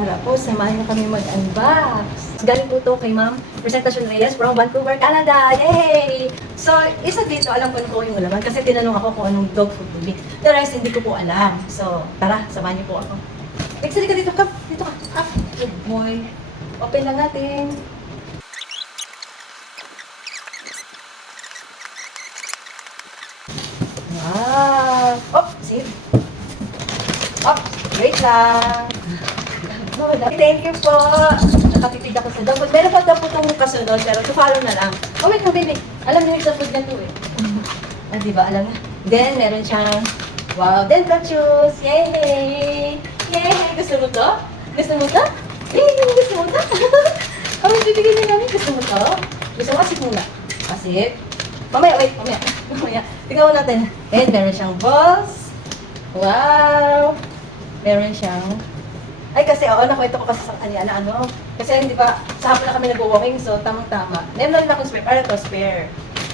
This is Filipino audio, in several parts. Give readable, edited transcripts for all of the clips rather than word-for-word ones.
Tara po, samahan niyo kami mag-unbox. Galing po to kay Ma'am Presentacion Reyes from Vancouver, Canada. Yay! So, isa dito, alam ko na po yung laman kasi tinanong ako kung anong dog food to be. The rest, hindi ko po alam. So, tara, samahan niyo po ako. Exali ka dito, come. Dito ka. Ah, good boy. Open lang natin. Wow! Oh, save. Oh, wait lang. Thank you po. Nakatipid ako sa dog food. Meron pa daw po itong kasunod, pero to-follow na lang. Oh, wait lang, baby. Alam niyo yung sa food na to eh. Ah, diba? Alam niya. Then, meron siyang, wow, dental shoes. Yay! Yay! Gusto mo to? Gusto mo to? Yay! Gusto mo to? Oh, bibigyan niya namin. Gusto mo to? Gusto mo asit muna. Asit. Mamaya, wait. Mamaya. Tingnan mo natin. And, meron siyang balls. Wow! Meron siyang, ay kasi nakwento ko kasi sa kanya na kasi hindi pa, sa hapon na kami nag-walking, so tamang-tama. Meron na rin akong spare, para to spare.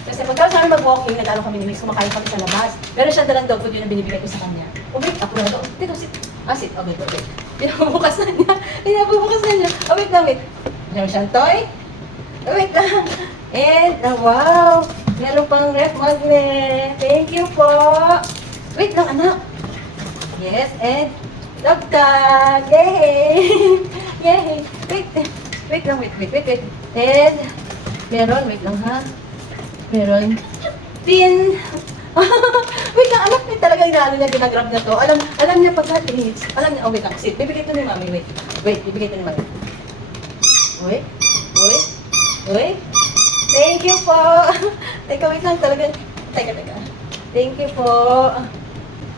Kasi pagka sa amin mag-walking, nag-ano kami ni Miss, kumakain kami sa labas. Meron siya dalang dog food yun na binibigay ko sa kanya. Oh wait, ako na to. Dito, sit. Sit. Oh wait. Pinabubukas na niya. Oh wait lang, wait. Meron siyang toy. Oh wait lang. And, wow. Meron pang ref magnet. Thank you po. Wait lang, anak. Yes, and dog tag! Yay! Yay! Wait lang. And, wait lang ha. Meron, pin! Wait lang, anak, may talaga inaano niya, ginagrab na to. Alam niya pag minutes. Alam niya, oh wait lang, sit. Bibigay ito ni mami, wait, bibigay ito ni mami. Wait. Thank you po! Teka, wait lang, talaga. Teka. Thank you po.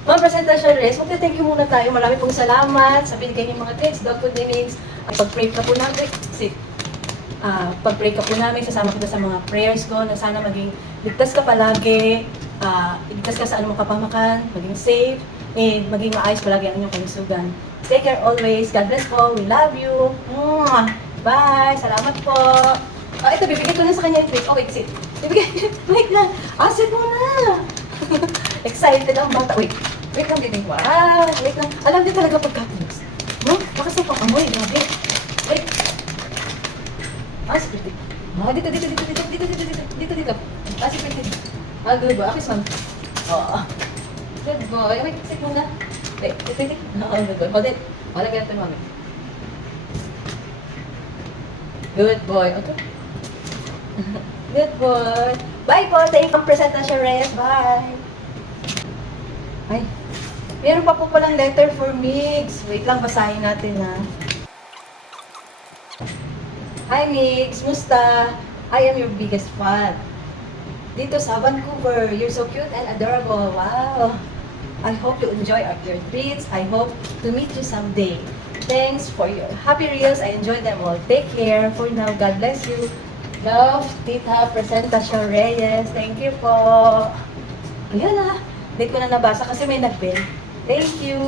Ma'am Presentacion Reyes, magte-thank you muna tayo. Marami pong salamat sa binigay niyong mga treats, dog food needs. Pag-pray ka po namin, pag-pray ka po namin, sasama kita sa mga prayers ko na sana maging ligtas ka palagi, ligtas ka sa anumang kapamakan, maging safe, and maging maayos palagi ang inyong kalusugan. Take care always. God bless po. We love you. Bye. Salamat po. Ito, bibigay ko na sa kanya yung treats. Oh, wait, sit. Wait lang. Sit muna. Excited ang bata. Wait lang, baby. Wow, wait lang. Alam niyo talaga pagka-close. Bakas na pang amoy. Grabe. Wait. Security. Dito. Security. Good boy. Akis, ma'am. Good boy. Wait, sit muna. Wait. Good boy. Hold it. Wala ganito, mami. Good boy. Okay. Good boy. Bye po. Thank you, Presentacion Reyes. Bye. Ay, meron pa po palang letter for Migs. Wait lang, basahin natin ha. Hi Migs, musta? I am your biggest fan. Dito sa Vancouver, you're so cute and adorable. Wow. I hope you enjoy your treats. I hope to meet you someday. Thanks for your happy reels. I enjoy them all. Take care. For now, God bless you. Love, Tita Presentacion Reyes. Thank you po. Ayan na. Date ko na nabasa kasi may nag-bell. Thank you.